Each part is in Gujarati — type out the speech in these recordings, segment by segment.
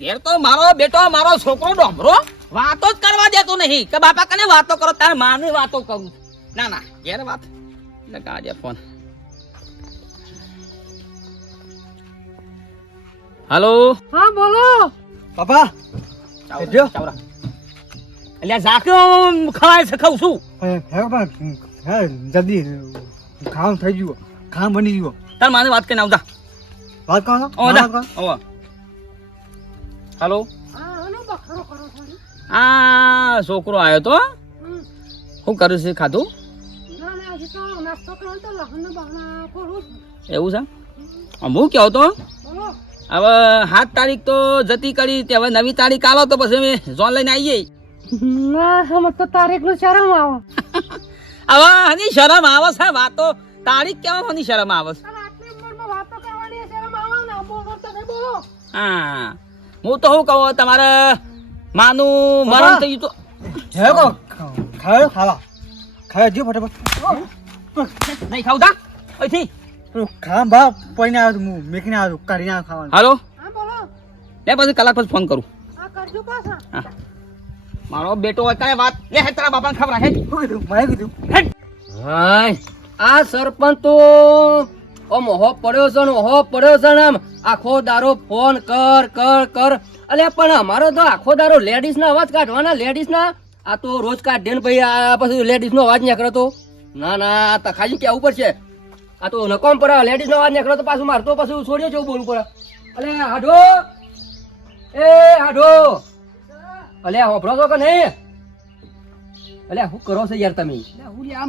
ઘેર તો મારો બેટો મારો છોકરો ડોમરો વાતો જ કરવા દેતો નહીં કે બાપા કને વાતો કરો તાર માની વાતો કરું ના ના ઘેર વાત લગાજે ફોન હાલો હા બોલો બાપા ચાવરા એટલે ઝાક્યો ખવાય છે ખાઉં છું જલ્દી ખાવાનું થઈ ગયું ખાવાનું બની ગયું તાર માની વાત કરીને આવતા વાત કરો હાલો હા આનો બખરો કરો છો ને? આ છોકરો આવ્યો તો શું કર્યું છે ખાધું ના ના હજી તો નાસ્તો કરવાનો તો લહણ બહણા કરું છું. એવું છે હું કહો તો બોલો હવે 7 તારીખ તો જતી કરી તે હવે નવી તારીખ આલો તો પછી અમે જોન લઈને આવીએ ના હમ તો તારીખ નું શરમ આવે હવે હની શરમ આવે છે વાતો તારીખ કેવા હની શરમ આવે છે અને આટલી ઉંમરમાં વાતો કરવાની શરમ આવે ને બોલો તો કઈ બોલો હા હું તો શું કહું તમારે માનું મરણ થઈ ગયું ખાયો ખાવા ખાયો જો ફટાફટ તો નહીં ખાવતા અહીંથી ખાવા ભાવ પડીને આવ્યો હું મેકીને આવ્યો કાઢીને આવ્યો ખાવાનું હાલો હા બોલો લે પછી કલાક પછી ફોન કરું આ કરજો પાછા હા મારો બેટો હોય કાંઈ વાત લે હે તારા બાપાને ખબર હે શું કીધું મારે કીધું હાય આ સરપંચ તો ઓમ ઓહો પડ્યો છે ને ઓહો પડ્યો છે ને આમ આખો દારો ફોન કર કર કર અલ્યા પણ અમારો તો આખો દારો લેડીઝ ના અવાજ કાઢવાના લેડીઝ ના આ તો રોજ કાઢે ને ભાઈ આ પછી લેડીઝ નો અવાજ નીકળે તો ના ના આ તખાજી કેવું પડશે આ તો નકોમ પડે લેડીઝ નો અવાજ નીકળે તો પાછું મારતો પાછું છોડીએ જવું બોલવું પડે અલે હાડો એ હાડો અલ્યા હોભળો છો કે નહીં અલ્યા શું કરો છો યાર તમે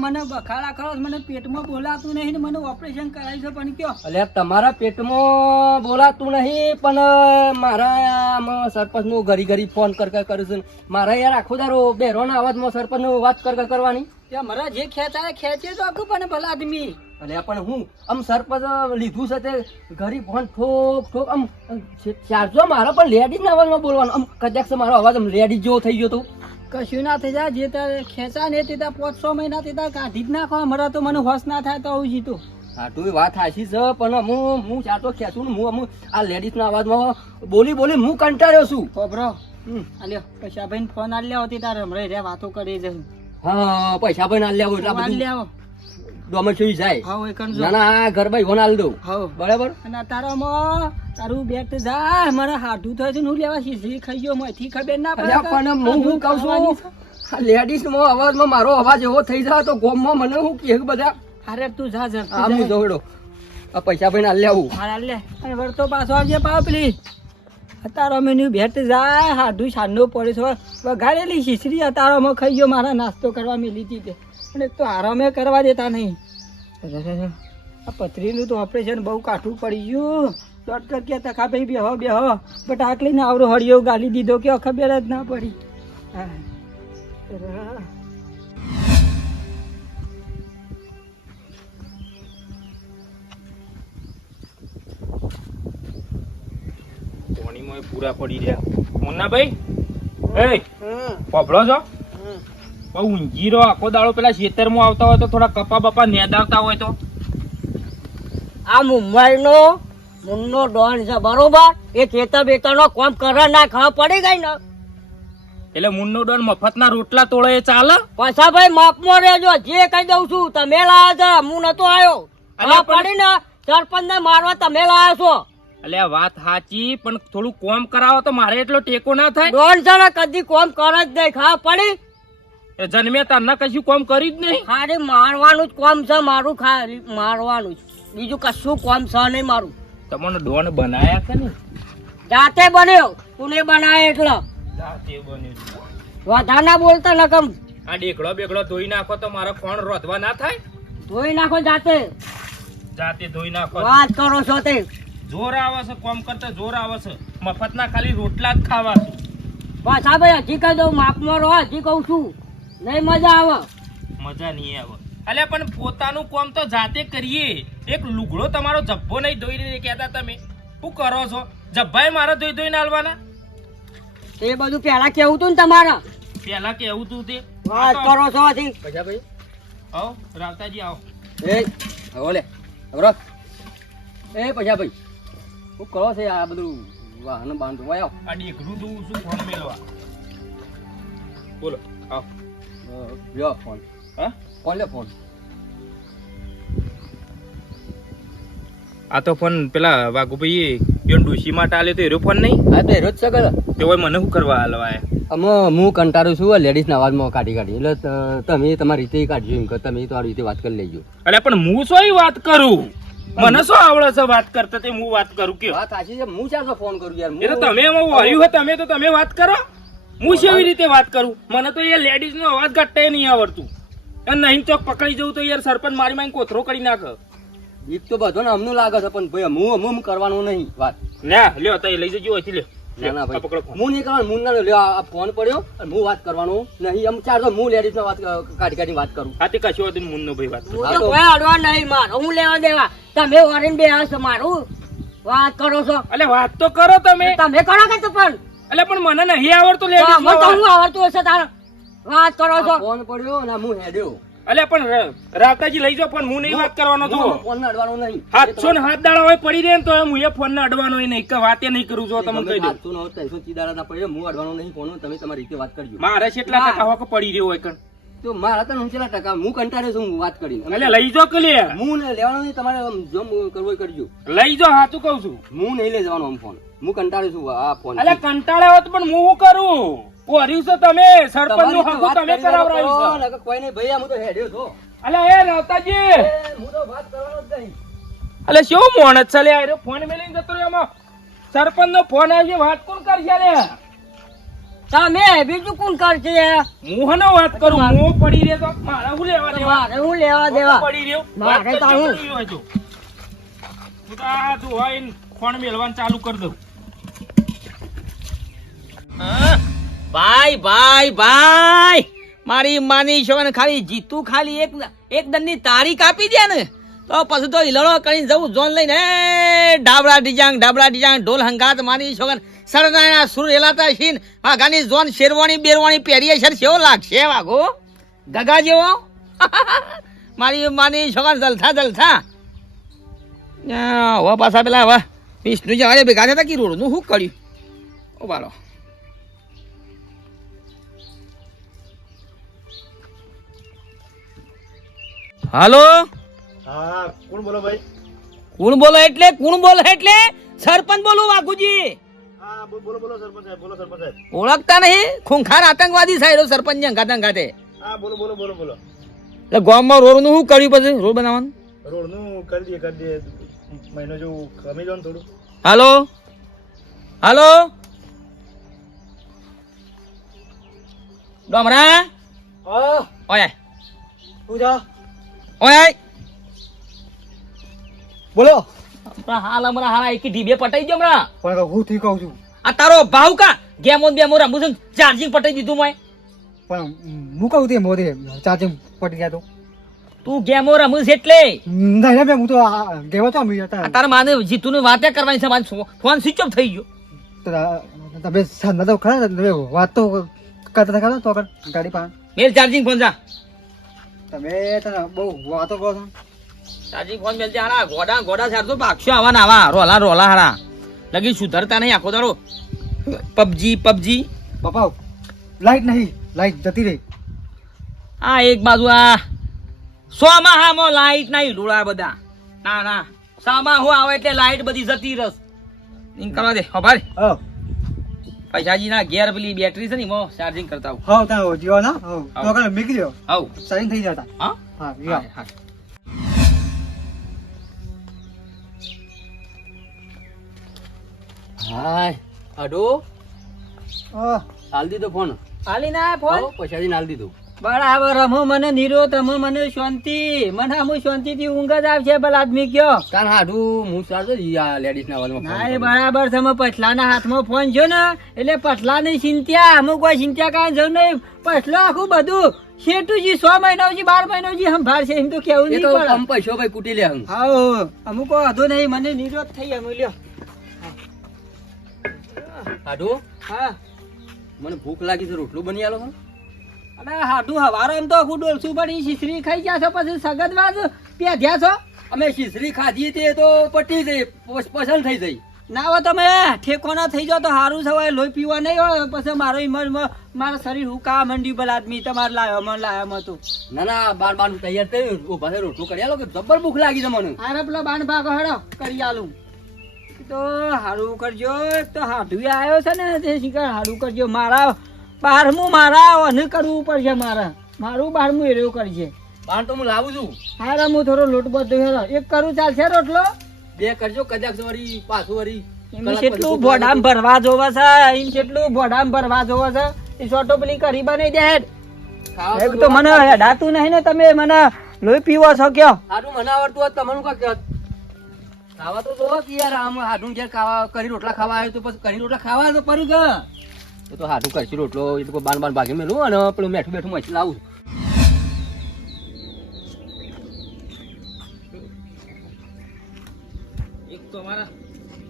મને બખાડા કરો મને પેટમાં બોલાતું નહીં ને મને ઓપરેશન કરાવી છે પણ કયો અલ્યા તમારા પેટમાં બોલાતું નહીં પણ મારા સરપંચ નું ઘડી ઘડી ફોન કર કરું છું મારા યાર આખો દારો બેરોના અવાજમાં સરપંચ નું વાત કર કરવાની મારા જે ખેંચાય ખેંચે તો આખું પણ ભલા આદમી અલ્યા પણ હું આમ સરપંચ લીધું છે તે ઘડી ફોન ઠોક ઠોક આમ ચારસો મારા પણ લેડીઝ ના અવાજમાં બોલવાનું આમ કદાચ મારો અવાજ આમ લેડીઝ જેવો થઈ ગયો તો કશું ના થઈ જાય જે તારે ખેંચા ને તે 5-6 મહિના તે કાઢી જ નાખો અમારા તો મને હોશ ના થાય તો આવું જીતું હા તું વાત હાચી છે પણ હું ચારતો ખેંચું ને હું આ લેડીઝ ના અવાજમાં બોલી બોલી હું કંટાળ્યો છું ખબરો આલ્યો પૈસા ભાઈ ફોન આલ્યો હતી તારે હમણાં રે વાતો કરી જશે હા પૈસા પણ આલ્યા હોય એટલા બધું આલ્યો ડોમેટ જોઈ જાય હા એ કણ ના ના ઘર ભાઈ હોન આલ દઉં હા બરાબર અને તારામાં તારું બેટ જાય મારે હાડું થાય છે હું લેવા શીશી ખાઈ ગયો મથી ખબર ના પડે પણ હું કહું છું લેડીઝ નો અવાજમાં મારો અવાજ એવો થઈ જાય તો ગોમમાં મને હું કે બધા અરે તું જા જા આમ દોડો આ પૈસા ભાઈ આલ લેવું મારા લે અને વળતો પાછો આવજે પાવ પેલી તારો મેનુ ભેટ જાય હાડું સાંડો પડે છે વઘારેલી શીશરી તારામાં ખાઈ ગયો મારા નાસ્તો કરવા મેલી હતી તે અને તો આરામે કરવા દેતા નહીં આ પથરીનું તો ઓપરેશન બહુ કાઠું પડી ગયું ડોક્ટર કે તકા ભાઈ બેહો બેહો બટ આટલીને આવડો હળિયો ગાલી દીધો કે ખબર જ ના પડી પાણીમાં પૂરા પડી રહ્યા મુન્નાભાઈ એ પોપડો છો બહુ ઊંઘી રહો આખો દાડો પેલા ખેતરમાં આવતા હોય તો થોડા કપા બપા નેદાવતા હોય તો આ મુંબઈનો મુન્નો ડોન છે બરોબર એ ખેતર બેતરનો કોમ કરવા ના ખબર પડી ગઈ ને એટલે મુન્નો ડોન મફતના રોટલા તોડે એ ચાલે પાછા ભાઈ માપમાં રહેજો જે કહી દઉં છું તમે લાયા છો હું નતો આવ્યો અલ્યા ખબર પડી ને સરપંચ ને મારવા તમે લાયા છો એટલે આ વાત સાચી પણ થોડું કોમ કરાવો તો મારે એટલો ટેકો ના થાય ડોન છે ને કદી કોમ કરે જ નહીં ખબર પડી એ જન્મે તારના કશું કોમ કરી જ નહીં ખાલી મારવાનું જ કોમ છે મારું ખાલી મારવાનું જ બીજું કશું કોમ છે નહીં મારું તમને ડોન બનાયા કે ને જાતે બન્યો તુને બનાવે એટલે જાતે બન્યું. વધારે ના બોલતા નકમ આ ડેકડો બેકડો ધોઈ નાખો તો મારો કોણ રોધવા ના થાય ધોઈ નાખો જાતે જાતે ધોઈ નાખો વાત કરો છો તે જોર આવે છે કોમ કરતા જોર આવે છે મફતના ખાલી રોટલા જ ખાવા છે પાછા ભાઈ હજી કહી દઉં માપમાં રહો હજી કહું છું નહીં મજા આવે મજા નહીં આવે અલ્યા પણ પોતાનું કોમ તો જાતે કરીએ એક લુગડો તમારો જબ્બો નહીં ધોઈ કહેતા તમે શું કરો છો જબ્બાએ મારા ધોઈ ધોઈને આલવાના એ બધું પેલા કેવું તું ને તમારા પેલા કેવું તું તે વાત કરો છો હજી પૈસા ભાઈ આવો રાવતાજી આવો એ હવે લે હવે એ પૈસા ભાઈ શું કરો છે આ બધું વાહન બાંધો વાય આવ આ ડીકરું તું શું ફોન મેલવા બોલો આવ લ્યો ફોન હા ફોન લે ફોન આ તો ફોન પેલા વાઘુભાઈ યોન ડોશી માટે આલે તો એરો ફોન નહીં હા તો હેરો જ છે કર તે હોય મને શું કરવા હાલવાય હું કંટાળું છું લેડીઝના અવાજમાં કાઢી એટલે તમે તમારી રીતે કાઢજો એમ કે તમે તમારી રીતે વાત કરી લેજો અલ્યા પણ હું શું વાત કરું મને શું આવડે છે વાત કરતા તે હું વાત કરું કે વાત સાચી છે હું ચારસો ફોન કરું યાર એ તો તમે એમાં વર્યું હોય તમે તો તમે વાત કરો હું કેવી રીતે વાત કરું મને તો એ લેડીઝ નો અવાજ કાઢતા નહીં આવડતું અને નહીં તો પકડી જવું તો યાર સરપંચ મારી માં કોથરો કરી નાખે એક તો બધો ને અમનું લાગે છે પણ ભાઈ હું કરવાનું નહીં વાત ના લ્યો તો લઈ જજો અહીંથી લ્યો ના ના આ પકડો ભાઈ ફોન. હું નહીં કરવાનું હું ના લ્યો આ ફોન પડ્યો અને હું વાત કરવાનું નહીં એમ ચારસો હું લેડીઝ વાત કાઢી વાત કરું હા તે કશું હતું મુન્નો ભાઈ વાત કરો. હું તો કોઈ અડવા નહીં મારો હું લેવા દેવા તમે વરીને બે હશે મારું વાત કરો છો અલ્યા વાત તો કરો તમે તમે કરો કે તો પણ અલ્યા પણ મને નહીં આવડતું લેડીઝ મને તો હું આવડતું હશે તારે વાત કરો છો ફોન પડ્યો અને હું હેડ્યો અલ્યા પણ રાતાજી લઈ જાઓ પણ હું નહીં વાત કરવાનો છું ફોન અડવાનું નહીં 700 ને 7 દાડા હોય પડી રહે ને તો હું એ ફોન ને અડવાનો નહીં કે વાતે નહીં કરું છું તમને કહી દઉં 330 ના પડ્યો હું અડવાનું નહીં ફોન તમે તમારી રીતે વાત કરજો મારે કેટલા ટકા હોકો પડી રહ્યો હોય કણ તો મારા તો 9 હું કંટાળ્યો છું હું વાત કરીને અલ્યા લઈ જાઓ કે લે હું લેવાનું નહીં તમારે આમ જો કરવો હોય કરજો લઈ જાઓ સાચું કહું છું હું નહીં લઈ જવાનો આમ ફોન હું કંટાળ્યો છું આ ફોન અલ્યા કંટાળ્યા હોત પણ હું શું કરું ઓર્યું છે તમે સરપંચ નું હકું તમે કરાવરાયું છે કોઈ નહીં ભાઈ હું તો હેડ્યો છો અલ્યા એ રાવતાજી હું તો વાત કરવાનો જ નહીં અલ્યા શું મોણસ છે લે આ રહ્યો ફોન મેલીને જતો રહ્યો એમાં સરપંચ નો ફોન આવે છે વાત કોણ કરશે લે તમે બીજું કોણ કરશે હું હનો વાત કરું હું પડી રહ્યો તો મારા હું લેવા દેવા મારે હું લેવા દેવા પડી રહ્યો મારે વાત તો કરજો હું. કર્યું હોય તો. હું તો આ જોવાઈને ફોન મેલવાનું ચાલુ કરી દઉં ભાઈ ભાઈ ભાઈ મારી માની છો ને ખાલી જીતું ખાલી એક દંડની તારીખ આપી દે ને તો પછી તો હિલડો કરીને જવું જોન લઈને ડાબડા ડીજાંગ ઢોલ હંગાત માની છો સરનાના સુર હેલાતા છીન વાઘાની જોન શેરવાણી બેરવાણી પહેરીએ છે કેવો લાગશે વાઘો ગગા જેવો મારી માની છો જલથા હવે પાછા પેલા હવે વિષ્ણુ જવાને ભેગા થતા કે રોડનું શું કર્યું ઓ બાળો હાલો હા કોણ બોલો ભાઈ કોણ બોલો એટલે સરપંચ બોલું વાઘુજી હા બોલો બોલો સરપંચ સાહેબ બોલો સરપંચ સાહેબ ઓળખતા નહીં ખૂંખાર આતંકવાદી સાહેબ સરપંચ ને અંગાતે હા બોલો બોલો બોલો બોલો એટલે ગામમાં રોડ નું શું કર્યું પછી રોડ બનાવવાનું રોડ નું કરી દે મહિનો જેવું કમી લો ને થોડું હાલો હાલો ડોમરા હા ઓય શું જા ઓય બોલો હાલ હમણાં હારા એક ઢીબે પટાઈ ગયો હમણાં પણ હું થી કહું છું આ તારો ભાવ કા ગેમો રમું છું ચાર્જિંગ પટાઈ દીધું મેં પણ હું કહું તે મોદે ચાર્જિંગ પટી ગયા તો તું ગેમો રમું છે એટલે નહીં બે હું તો ગેવા તો આવી આ હતા તારા માને જીતું ની વાતે કરવાની છે મારે ફોન સ્વિચ ઓફ થઈ ગયો તમે સાંજના તો ખરા તમે વાત તો કરતા ખરા તો આગળ ગાડી પાસે મેલ ચાર્જિંગ ફોન જા તમે તને બહુ વાતો કરો છો ચાર્જિંગ ફોન મેલ જા હારા ગોડા ચારતો ભાગશો આવા ને આવા રોલા હારા લગી સુધરતા નહીં આખો દાડો પબજી પપ્પા લાઈટ નહીં લાઈટ જતી રહી આ એક બાજુ આ સોમાં હામાં લાઈટ નહીં ડોળા બધા ના સામા હું આવે એટલે લાઈટ બધી જતી રસ એમ કરવા દે હભાર હા પૈસાજી ના ઘેર પેલી બેટરી છે ને એમાં ચાર્જિંગ કરતા આવું હા ત્યાં જીવા ના તો આગળ મૂકી દો આવું ચાર્જિંગ થઈ જતા હા હા જીવા હા હાય આડો હા હાલ દીધો ફોન હાલી ના ફોન પૈસાથી હાલ દીધો બરાબર અમે મને નીરો તમે મને શાંતિ મને હું શાંતિ થી ઊંઘ જ આવશે ભલા આદમી કયો કાન હાડું હું ચાલતો લેડીઝ ના ના બરાબર તમે પછલાના હાથમાં ફોન છે ને એટલે પછલા ની ચિંતા અમુક કોઈ ચિંતા કાંઈ જરૂર નહીં પછલો આખું બધું શેઠુજી 6 મહિનાજી 12 મહિનાજી સંભાળશે એમ તો કેવું નહીં પડે પૈસો ભાઈ કૂટી લે હા અમુક વાંધો નહીં મને નિરોધ થઈ અમૂલ્યો હાડું હા મને ભૂખ લાગી છે રોટલું બની આલો અને હાડું હવારો એમ તો આખું ડોલસું પડી શીશરી ખાઈ ગયા છો પછી સગતમાં જ પેધ્યા છો અમે શીશરી ખાધી તે તો પટી જઈ પસંદ થઈ જઈ ના હોય તમે ઠેકોના થઈ જાઓ તો સારું છે હોય લોહી પીવા નહીં હોય પછી મારો મારા શરીર હુકા મંડી બલ આદમી તમારે લાવ્યો તું ના ના બાર તૈયાર થયું ઉભા થઈ રોટલું કરી આલો કે જબર ભૂખ લાગી છે મને. અરે પેલો બાણ ભાગો હેડો કરી આલું તો હારું કરજો. એક તો હાડું આવ્યો છે ને તે શીખર હારું કરજો. મારા બારમું મારા અને કરવું પડશે મારું બારમું એરું કરશે. બાર તો હું લાવું છું. હારે હું થોડો લોટ બધો હેડો એક કરું ચાલશે રોટલો. 2 કરજો કદાચ વળી પાછું વળી એમ કેટલું ભોડામ ભરવા જોવે છે એમ કેટલું ભોડામ ભરવા જોવે છે એ છોટો પેલી કરી બનાવી દે હેડ. એક તો મને હેડાતું નહીં ને તમે મને લોહી પીવો છો કયો. હારું મને આવડતું હોત તમને કાંક ખાવા તો જોવો કે યાર આમ હાડું ઘેર ખાવા કરી રોટલા ખાવા આવ્યો તો પછી કરી રોટલા ખાવા તો પરું કે તો હાડું કરશું રોટલો એ તો બાન ભાગી મેલું અને પેલું મેઠું બેઠું મચી લાવું. એક તો મારા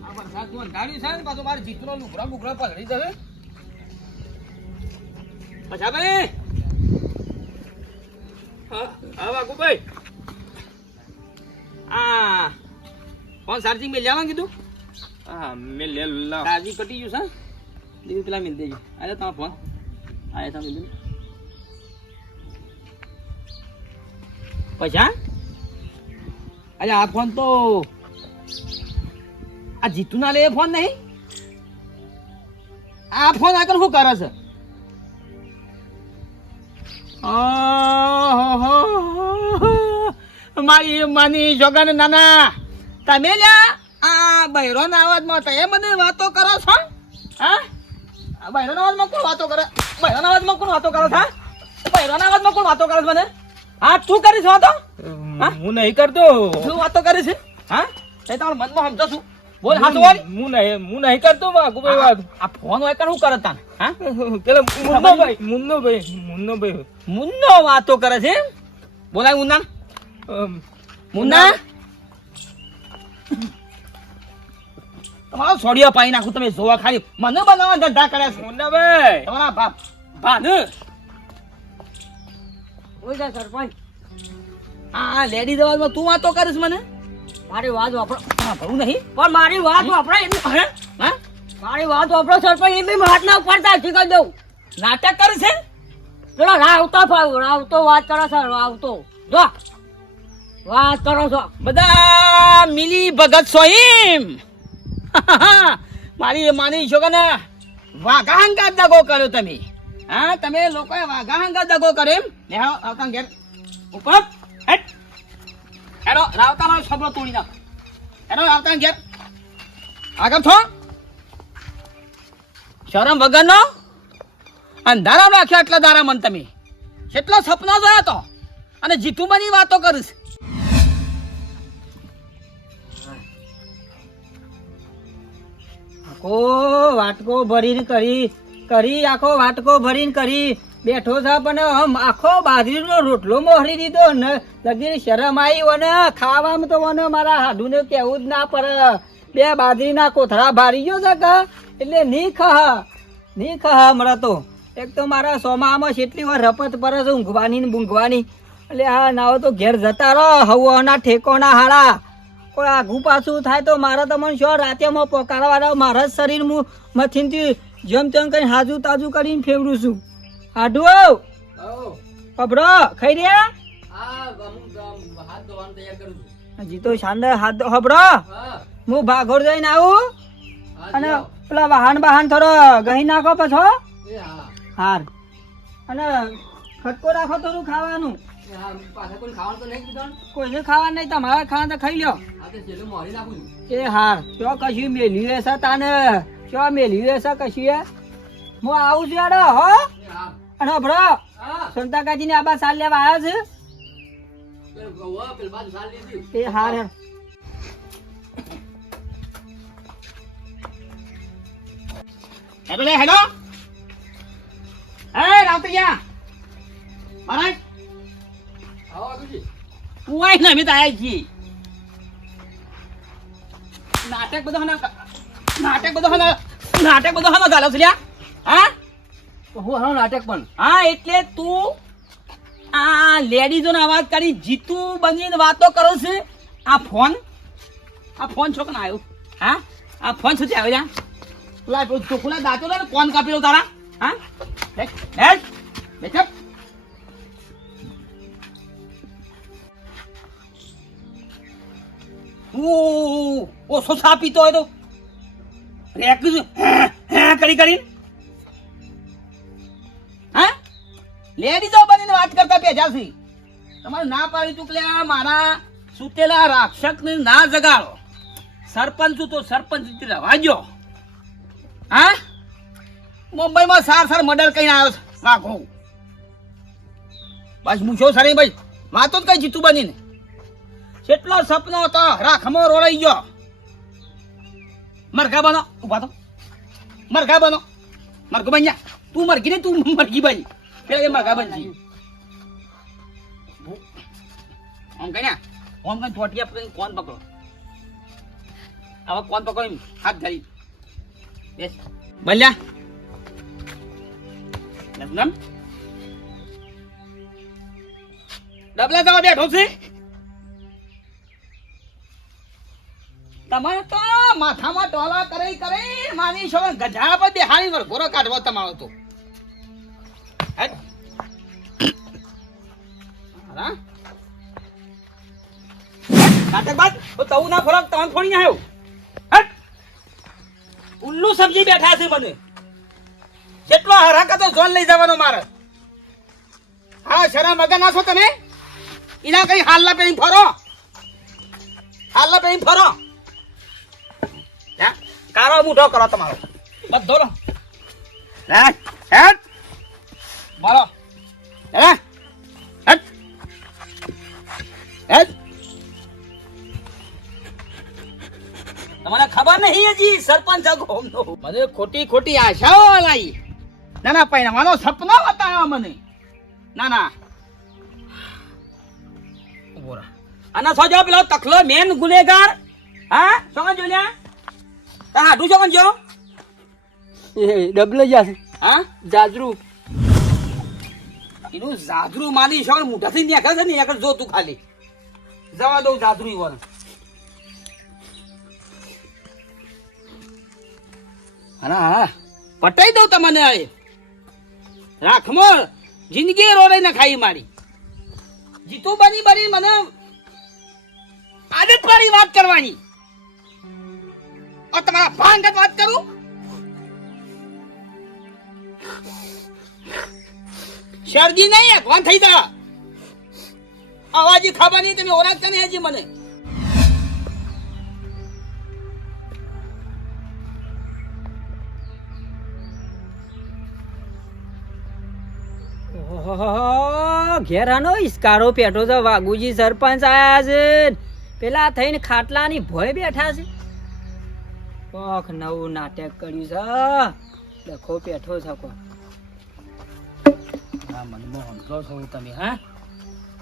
આ વરસાદ નું અંધાર્યું છે ને પાછો મારે જીતનો લુગડા બુગડા પકડી જશે. અચ્છા ભાઈ હા વાઘુભાઈ આ કોણ સારજી મેં લેવા કીધું? હા મેં લે લા સારજી પટી ગયું છે. દીદી પેલા મિલ દેજો. અરે તમારો ફોન આયા તા મિલ દે પૈસા. અરે આ ફોન તો આ જીતુ ના લે ફોન નહીં. આ ફોન આગળ શું કરે છે? મારી માની જોગાને નાના તમે લ્યા આ બૈરો ના અવાજમાં તો એ મને વાતો કરો છો? હા બૈરો ના અવાજમાં કોણ વાતો કરે? બૈરો ના અવાજમાં કોણ વાતો કરો છો? બૈરો ના અવાજમાં કોણ વાતો કરે છે મને? હા તું કરીશ વાતો? હું નહીં કરતો. શું વાતો કરી છે? હા એ તમારા મનમાં સમજો છું. બોલ હા બોલ. હું નહીં કરતો વાઘુભાઈ વાત. આ ફોન હોય શું કરે તાન? હા પેલો મુન્નો વાતો કરે છે. બોલાય મુન્ના. મુન્ના તમારો સોડિયો પાઈ નાખું તમે જોવા ખાલી મને બનાવવા ધંધા કરે છે. મુન્નાભાઈ તમારા બાપ ભાને ઓય જા સરપંચ આ લેડી દવામાં તું વાતો કરીશ મને? મારી વાત વાપરો. ભરું નહીં પણ મારી વાત વાપરો એમ હે? હા મારી વાત વાપરો સરપંચ એમ હાથ ના પડતા શીખી દઉં. નાટક કરે છે. પેલો રાવતો વાત કરો છો રાવતો જો વાત કરો છો બધા મિલી ભગત છો એમ. મારી માની છો કે ને વાઘા હંગા દગો કર્યો તમે. હા તમે લોકોએ વાઘા હંગા દગો કર્યો એમ. લે આવતા ઘેર ઉપર હેટ હેડો રાવતા મારો છબડો તોડી નાખ. હેડો આવતા ઘેર આગળ થો. શરમ વગરનો અંધારામાં રાખ્યા એટલા દારા મન તમે કેટલા સપના જોયા તો અને જીતુબાની વાતો કરીશ. આખો વાટકો ભરીને કરી આખો વાટકો ભરીને કરી બેઠો છે પણ આમ આખો બાજરીનો રોટલો મોહરી દીધો ને લગી શરમ આવી અને ખાવામાં તો મને મારા હાડુને કેવું જ ના પડે. 2 બાજરીના કોથળા ભારી ગયો છે કે એટલે નહીં ખા હમણાં તો. એક તો મારા સોમામાં કેટલી વાર રપત પડે છે ઊંઘવાની ને બૂંઘવાની. એટલે હા નાવો તો ઘેર જતા રહો હવાના ઠેકોના હાડા. કોઈ આઘું પાછું થાય તો મારે તમને શું રાતેમાં પકાડવાના મારા જ શરીર હું મથીનથી જેમ તેમ કરીને હાજુ તાજુ કરીને ફેવરું છું. હાડું અભરો ખાઈ રહ્યા હજી તો શાનદાર હાથ હબરો. હું ભાગોળ જઈને આવું અને પેલા વાહન થોડો ગહી નાખો પાછો. હાર અને ખટકો રાખો થોડું ખાવાનું. કોઈને ખાવા નહીં તમારે ખાવા તો ખાઈ લો. એ હાર ચો કશું મેલ્યું હશે તાને ચો મેલ્યું હશે કશું. હું આવું છું યાર હો. અને ભરો સંતાકાજી ને આબા સાલ લેવા આવ્યા છે. એ હાર હેડો લે હેડો. એ રાવતૈયા મારા ઉવાય ને અમે તો આયા છીએ. નાટક બધો હના ગાલો છે લ્યા. હા હું હારો નાટક પણ હા એટલે તું આ લેડીઝો નો અવાજ કરી જીતુ બનીને વાતો કરો છે. આ ફોન છો કે ના આવ્યો? હા આ ફોન શું આવે જા લા ચોખુલા દાંતો લે કોણ કાપી લો તારા હા બેસ બેસ બેસ ઓ સો સા પીતો હોય તો રેક કરી કરી હા લેડીઝો બનીને વાત કરતા પેજાથી તમારે ના પાડી ચૂકલ્યા મારા સુતેલા રાક્ષસને ના જગાડો સરપંચ તો સરપંચ રવાજો હા મુંબઈમાં સાર મર્ડર કઈ આવ્યો છે વાઘો બસ મૂછો સરે ભાઈ વાતો જ કઈ જીતું બનીને કેટલો સપનો હતો રાખમો રોડાઈ ગયો મરઘા બનો ઉભા તો મરઘા બનો મરઘો બન્યા તું મરઘી ને તું મરઘી બની પેલા એ મરઘા બનજી આમ કઈ ના આમ કઈ થોટિયા પકડી કોણ પકડો હવે કોણ પકડો એમ હાથ ધરી બેસ બલ્યા નમ ડબલા જવા બેઠો છે તમારે તો માથામાં ટોલા કરી માની છો ગધા પર બેહાડી વર ઘોરો કાઢવો તમારો તો હટ હા નાટક બાદ તો તવું ના ખોરાક તણ થોડી ના આવ્યો હટ ઉલ્લુ સમજી બેઠા છે મને કેટલો હરાકા તો જોન લઈ જવાનો મારે હા શરમ વગર ના છો તમે એના કઈ હાલલા પેરી ફરો કારો મૂઠો કરો તમારો બધો લો હેટ બોલો હેટ તમને ખબર નહીં હજી સરપંચ ગોમનો મને ખોટી આશાઓ લાવી ના પૈણાવાનો સપનો બતાવ્યો મને ના બોરા આના સો જાવ પેલો તખલો મેન ગુનેગાર હા સમજો લ્યા હાડું છો જો એ ડબલ જશે હા જાજરૂ એનું જાદરું માની છો મોઢાથી નીકળે છે ને એકર જો તું ખાલી જવા દઉં જાદરું ઈવન હા પટાઈ દઉં તમને હવે રાખમો જિંદગી રોડે ના ખાઈ મારી જીતું બની મને આદત પાડી વાત કરવાની તમારા ભાંગત વાત કરું શરદી નહીં કોણ થઈ જા અવાજી ખબર નહીં તમે ઓળખતા નહીં હજી મને ઘેરાનો ઈસ્કારો પેઠો છે વાઘુજી સરપંચ આયા છે પેલા થઈને ખાટલાની ભોય બેઠા છે કોક નવું નાટક કર્યું છે લખો પેઠો છે કો હા મનમાં હંસો છો તમે હા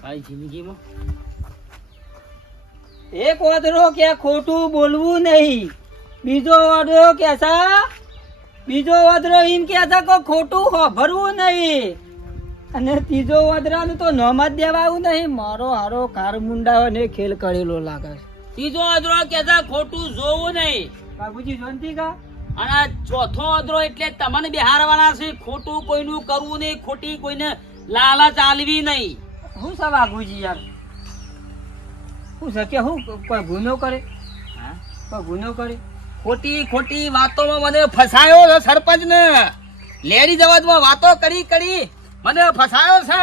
મારી જિંદગીમાં એક વાદરો કે ખોટું બોલવું નહીં બીજો વાદરો કે એમ કે છે ખોટું હોભરવું નહીં અને ત્રીજો વાદરાનું તો નોમ જ દેવાયું નહીં મારો હારો કાર મુંડાને ખેલ કરેલો લાગે છે ત્રીજો અદરો કે ખોટું જોવું નહીં બાબુજી શાંતિ કા અને ચોથો અદરો એટલે તમને બેહારવાના છે ખોટું કોઈનું કરવું નહીં ખોટી કોઈને લાલચ આલવી નહીં હું છે બાબુજી યાર હું છે કે હું કોઈ ગુનો કરે કોઈ ગુનો કરે ખોટી વાતોમાં મને ફસાયો છે સરપંચ ને લેડી જવાજમાં વાતો કરી મને ફસાયો છે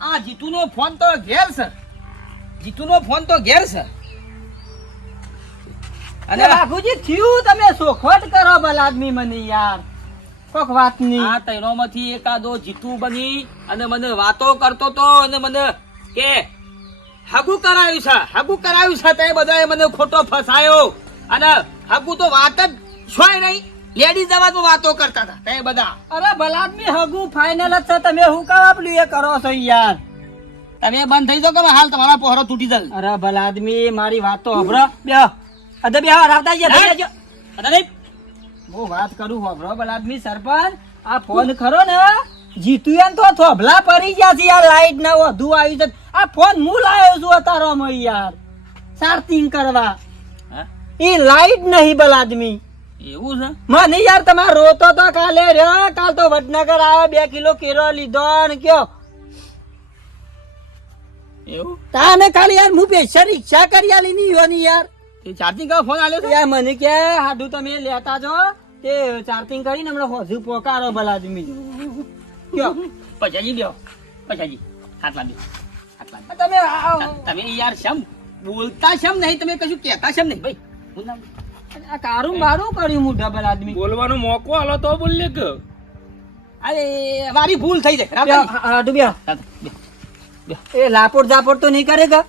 આ જીતુનો ફોન તો ઘેર છે અને બાબુજી થયું તમે સોખવટ કરો ભલ આદમી મને યાર કોક વાતની આ તૈરોમાંથી એકાદો જીતુ બની અને મને વાતો કરતો તો અને મને કે હગું કરાયું છે તે બધાએ મને ખોટો ફસાયો અને હગું તો વાત જ છોય નહીં લેડી જવાજમાં વાતો કરતા હતા તે બધા અરે ભલ આદમી હગું ફાઇનલ જ છે તમે હું કામ પેલું એ કરો છો યાર તમે બંધ થઈ જાઓ કે હાલ તમારા પહોરો તૂટી જાય અરે ભલ આદમી મારી વાત તો હભરો બે અદે બે રાવતા હું વાત કરું હભરો ભલ આદમી સરપંચ આ ફોન ખરો ને જીતુયન તો થોભલા પડી ગયા છે યાર લાઈટ ના વધુ આવ્યું છે આ ફોન હું લાવ્યો છું અતારો યાર ચાર્જિંગ કરવા ઈ લાઈટ નહીં બલ આદમી. એવું છે મને યાર તમારે રોતો તો કાલે રહ્યો, કાલ તો વડનગર આવ્યો 2 કિલો કેરો લીધો ને કયો એવું તાને કાલે યાર હું પૈસા રિક્ષા કરી આલી ની યોની યાર. એ ચાર્જિંગ કરવા ફોન આલ્યો છે યાર મને કે હાડું તમે લેતા જો તે ચાર્જિંગ કરીને હમણાં હોજુ પોકારો બલ આદમી કયો પછાજી લ્યો પછાજી હાથલા બે હાથલા બે. તમે આ- તમે યાર શમ બોલતા શમ નહીં, તમે કશું કહેતા શમ નહીં ભાઈ. હું ના- આ કારું બારું કર્યું હું ડબલ આદમી. બોલવાનો મોકો આલો તો બોલે કે અરે મારી ભૂલ થઈ જાય બે, હાડું બે. એ લાપોડ જાપોડ તો નહીં કરે કે?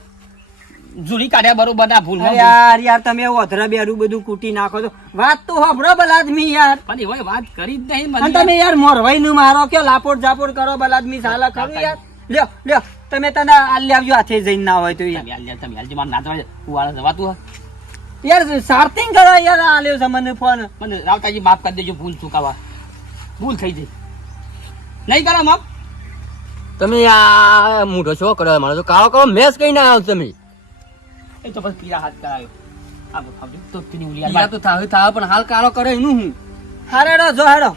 જુરી કાઢ્યા બરોબર ના ભૂલ અરે યાર તમે ઓધરા બેરું બધું કૂટી નાખો છો. વાત તો સાંભળો બલ આદમી યાર. પણ એવો વાત કરી જ નહીં અને મને. તમે યાર મોરવાઈ નું મારો કયો લાપોડ જાપોડ કરો બલ આદમી સાલા ખરું યાર. લ્યો લ્યો તમે તને આલી આવજો હાથે જઈને ના હોય તો યાર. તમે હાલજે મારે ના જવાય કુવાળા જવાતું હોય. યાર સાર્થિંગ કરો યાર આલ્યો છે મને ફોન. મને રાવતાજી માફ કરી દેજો ભૂલ ચૂકાવા ભૂલ થઈ જાય નહીં કરો માફ. તમે આ મૂઢો શો કરો મારો તો કાળો કાળો મેસ કઈ ના આવ્યો તમે એ તો બસ પીરા હાથ કરાયો આ બસ આવજો તો પીની ઉલી યા તો થાવ પણ હાલ કાળો કરે એનું હું હારેડો જો હેડો.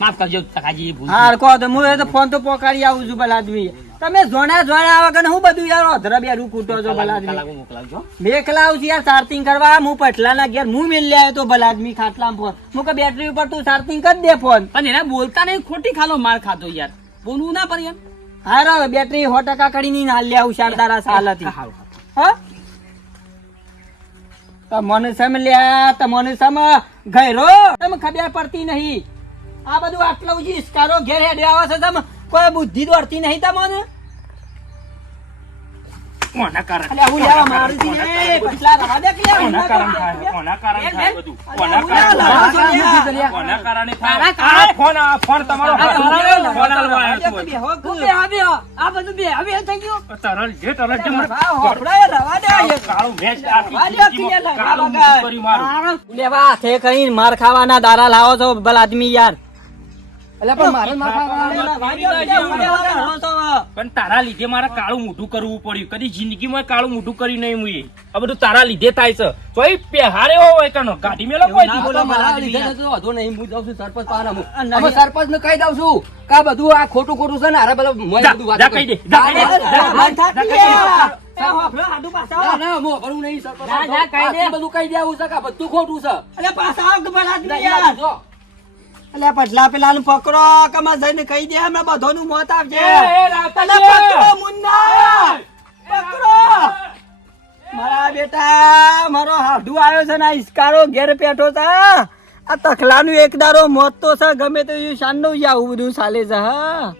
માફ કરજો સખાજી ભૂલ હાર કહો તો હું એ તો ફોન તો પોકાડી આવું છું બલ આદમી. તમે જોણા વગર હું બધું યાર ઓધરા બેરું કૂટો છો બલ આદમી. કલાકો મોકલાવજો મેકલા આવું છું યાર ચાર્જિંગ કરવા. હું પટલાના ઘેર હું મેલ આવ્યો તો ભલા આદમી ખાટલામાં ફોન. હું કે બેટરી ઉપર તું ચાર્જિંગ કરી દે ફોન. પણ એના બોલતા નહીં ખોટી ખાલો માર ખાધો યાર બોલવું ના પડે યાર. હારો બેટરી 100% કરીને હાલ લે આવું શારદારા સાલ હતી. હા તમને સમ લ્યા તમને સમ ગયરો તમે ખબર પડતી નહીં. આ બધું આટલું જ ઇસ્કારો ઘેર હેડે આવે છે. તમે કોઈ બુદ્ધિ દોડતી નહીં તમને. કોના કારણ અલ્યા હું લેવા મારું છું ને પટલા રવા દે કે લ્યા. કોના કારણ થાય કોના કારણ થાય બધું કોના અલ્યા, હું લેવા લાવા છો લ્યા. કોના કારણે થાય આ ફોન તમારો ફોન આલવા આવ્યો છું બેહો કે. આ બધું બે હવે થઈ ગયું. તરલ જે મને વાહ, હોભળાય, રવા દે. કાળું મેચ આખી રવા દે, જિંદગીમાં કિયા કાળું લાગા મૂઠું કર્યું મારું. લેવા હાથે કઈ માર ખાવાના દારા લાવો છો ભલ આદમી યાર. એટલે પણ મારે માથા પણ તારા લીધે મારે કાળું મોઢું કરવું પડ્યું કદી જિંદગીમાં કાળું મોઢું કર્યું નહીં મુએ આ બધું તારા લીધે થાય છે તોય પહેહારે હોય કનો ગાડી મેલો કોઈ ના દી. બોલો, મારા લીધે તો વધુ નહીં હું જાઉં છું સરપંચ પાના હું અમે સરપંચ ને કહી દઉં છું કે આ બધું આ ખોટું ખોટું છે ને અરે બધું મોય જા, બધું વાત જા કહી દે, જા કહી દે. ના ના હું ભરું નહીં સરપંચ જા, જા, કહી દે. આ બધું કહી દેવું છે કે આ બધું ખોટું છે અલ્યા પટલા પેલા નું પકડો કમા જઈને કહી દે હમણાં બધોનું મોત આવશે. એ, રાવતાજી! અલ્યા પકડો મુન્ના પકડો. મારા બેટા મારો હાડુ આવ્યો છે ને આ ઈસ્કારો ઘેર પેઠો છે. આ તખલાનું એક દારો મોત તો છે ગમે તો શાનનું આવું બધું ચાલે છે. હા